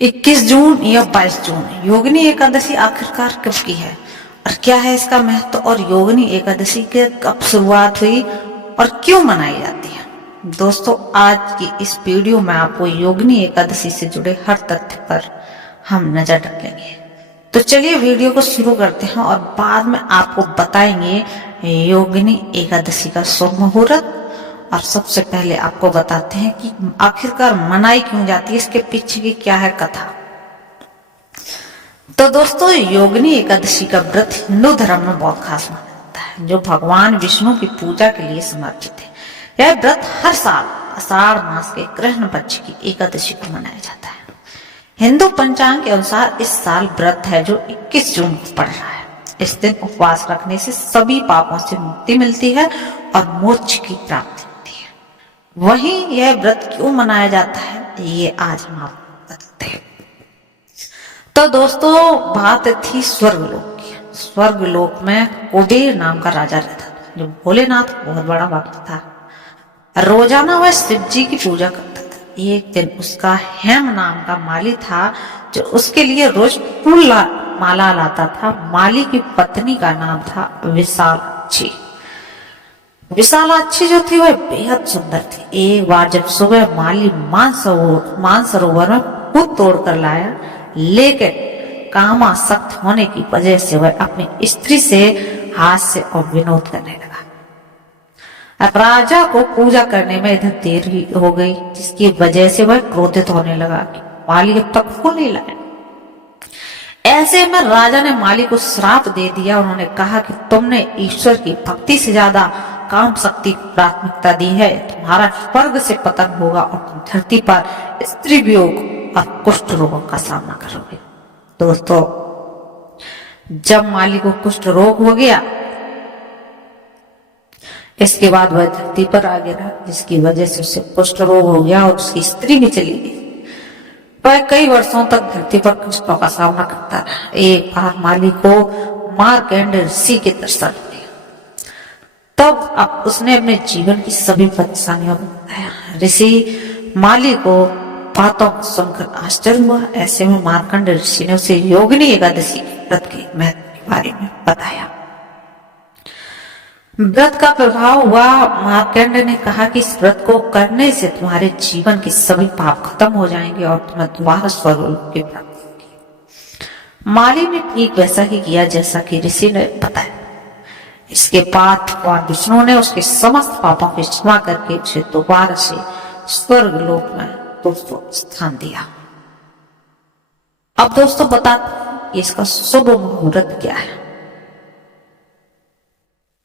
21 जून या 22 जून योगिनी एकादशी आखिरकार कब की है और क्या है इसका महत्व, और योगिनी एकादशी के कब शुरुआत हुई और क्यों मनाई जाती है। दोस्तों, आज की इस वीडियो में आपको योगिनी एकादशी से जुड़े हर तथ्य पर हम नजर रखेंगे। तो चलिए वीडियो को शुरू करते हैं और बाद में आपको बताएंगे योगिनी एकादशी का शुभ मुहूर्त, और सबसे पहले आपको बताते हैं कि आखिरकार मनाई क्यों जाती है, इसके पीछे की क्या है कथा। तो दोस्तों, योगिनी एकादशी का व्रत हिंदू धर्म में बहुत खास माना जाता है, जो भगवान विष्णु की पूजा के लिए समर्पित है। यह व्रत हर साल आषाढ़ मास के कृष्ण पक्ष की एकादशी को मनाया जाता है। हिंदू पंचांग के अनुसार इस साल व्रत है जो 21 जून को पड़ रहा है। इस दिन उपवास रखने से सभी पापों से मुक्ति मिलती है और मोक्ष की प्राप्ति होती है। वहीं यह व्रत क्यों मनाया जाता है, ये आज हम आपको बताते हैं। तो दोस्तों, बात थी स्वर्गलोक की। स्वर्गलोक में कुबेर नाम का राजा रहता था, जो भोलेनाथ बहुत बड़ा भक्त था। रोजाना वह शिव जी की पूजा करता था। एक दिन उसका हेम नाम का माली था, जो उसके लिए रोज फूल माला लाता था। माली की पत्नी का नाम था विशालाक्षी। विशालाक्षी जो थी वह बेहद सुंदर थी। एक बार जब सुबह माली मानसरोवर में फूल तोड़कर लाया, लेकिन कामासक्त होने की वजह से वह अपनी स्त्री से हास्य और विनोद करने लगा। राजा को पूजा करने में इधर देर हो गई, जिसकी वजह से वह क्रोधित होने लगा कि माली अब तक फूल नहीं लाया। ऐसे में राजा ने माली को श्राप दे दिया। उन्होंने कहा कि तुमने ईश्वर की भक्ति से ज्यादा काम शक्ति को प्राथमिकता दी है, तुम्हारा स्वर्ग से पतन होगा और तुम धरती पर स्त्री वियोग और कुष्ठ रोगों का सामना करोगे। दोस्तों, जब माली को कुष्ठ रोग हो गया, इसके बाद वह धरती पर आ गिरा, जिसकी वजह से उसे कुष्ठ रोग हो गया और उसकी स्त्री भी चली गई। वह कई वर्षों तक धरती पर कष्टों का सामना करता रहा। एक बार माली को मार्कंडेय ऋषि के दर्शन हुए। तब अब उसने अपने जीवन की सभी परेशानियों को बताया। ऋषि माली को बातों को सुनकर आश्चर्य हुआ। ऐसे में मार्कंडेय ऋषि ने उसे योगिनी एकादशी के व्रत के महत्व के बारे में बताया। व्रत का प्रभाव हुआ। मार्कंडेय ने कहा कि इस व्रत को करने से तुम्हारे जीवन के सभी पाप खत्म हो जाएंगे और तुम्हें दोबारा स्वर्गलोक की प्राप्ति होगी। माली ने ठीक वैसा ही किया जैसा कि ऋषि ने बताया। इसके बाद भगवान विष्णु ने उसके समस्त पापों की क्षमा करके उसे दोबारा से स्वर्गलोक में दोस्तों स्थान दिया। अब दोस्तों बताते हैं इसका शुभ मुहूर्त क्या है।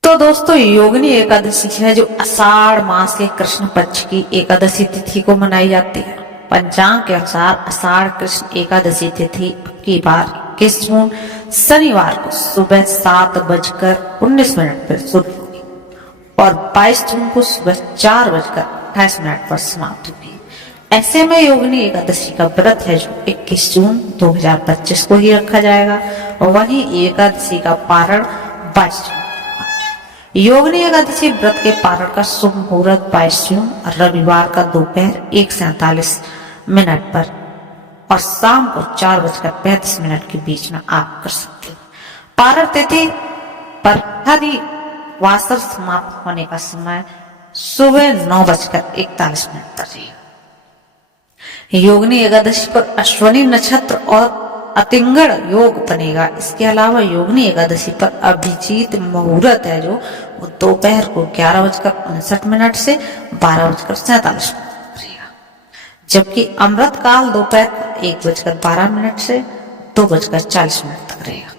तो दोस्तों, योगिनी एकादशी है जो आषाढ़ मास के कृष्ण पक्ष की एकादशी तिथि को मनाई जाती है। पंचांग के अनुसार आषाढ़ कृष्ण एकादशी तिथि की बार 21 जून शनिवार को सुबह 7:19 पर शुरू हुई और 22 जून को सुबह 4:28 पर समाप्त हुई। ऐसे में योगिनी एकादशी का व्रत है जो 21 जून 2025 को ही रखा जाएगा, और वहीं एकादशी का पारण 22 जून। योगिनी एकादशी व्रत के पारण का शुभ मुहूर्त 22 जून रविवार का दोपहर 1:47 पर और शाम को 4:35 के बीच में आप कर सकते हैं। पारण तिथि पर हरि वासर समाप्त होने का समय सुबह 9:41 पर है। योगिनी एकादशी पर अश्विनी नक्षत्र और अतिंगड़ योग बनेगा। इसके अलावा योगिनी एकादशी पर अभिजीत मुहूर्त है जो दोपहर को 11:59 से 12:47 रहेगा, जबकि अमृत काल दोपहर 1:12 से 2:40 तक रहेगा।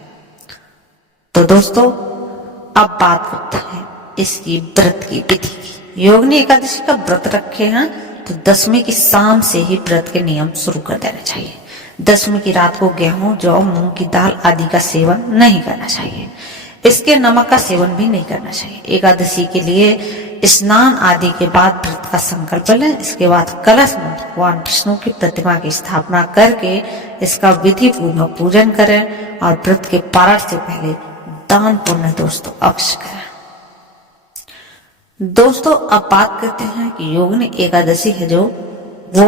तो दोस्तों, अब बात करते हैं इसकी व्रत की विधि की। योगिनी एकादशी का व्रत रखे हैं तो दशमी की शाम से ही व्रत के नियम शुरू कर देना चाहिए। दशमी की रात को गेहूं, जौ, मूंग की दाल आदि का सेवन नहीं करना चाहिए। इसके नमक का सेवन भी नहीं करना चाहिए। एकादशी के लिए स्नान आदि के बाद व्रत का संकल्प लें। इसके बाद कलश में भगवान विष्णु की प्रतिमा की स्थापना करके इसका विधि पूर्वक पूजन करें और व्रत के पारण से पहले दान पुण्य दोस्तों अवश्य करें। दोस्तों, अब बात करते हैं कि योगिनी एकादशी है जो वो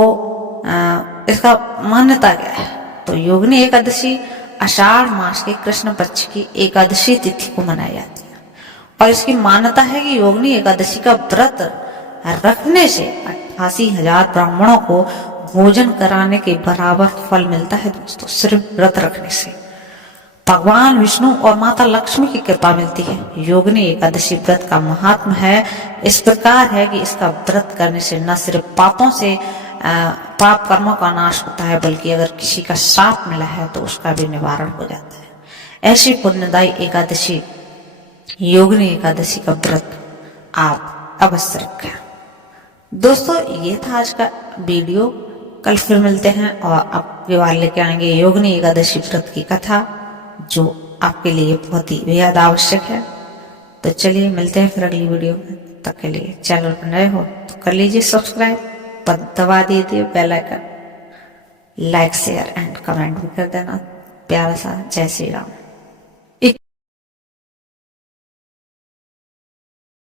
इसका मान्यता क्या है? तो योगिनी एकादशी आषाढ़ मास के कृष्ण पक्ष की एकादशी तिथि को मनाई जाती है और इसकी मान्यता है कि योगिनी एकादशी का व्रत रखने से 88,000 ब्राह्मणों को भोजन कराने के बराबर फल मिलता है दोस्तों। सिर्फ व्रत रखने से भगवान विष्णु और माता लक्ष्मी की कृपा मिलती है। योगिनी एकादशी व्रत का महात्म है इस प्रकार है कि इसका व्रत करने से न सिर्फ पापों से पाप कर्मों का नाश होता है, बल्कि अगर किसी का श्राप मिला है तो उसका भी निवारण हो जाता है। ऐसी पुण्यदायी एकादशी योगिनी एकादशी का व्रत आप अवश्य रखें। दोस्तों ये था आज का वीडियो। कल फिर मिलते हैं और आपके बारे लेके आएंगे योगिनी एकादशी व्रत की कथा, जो आपके लिए बहुत ही बेहद आवश्यक है। तो चलिए मिलते हैं फिर अगली वीडियो में। तब के लिए चैनल पर नए हो तो कर लीजिए सब्सक्राइब, दबा दीजिए bell icon, like share and comment भी कर देना प्यारा सा। जय श्री राम।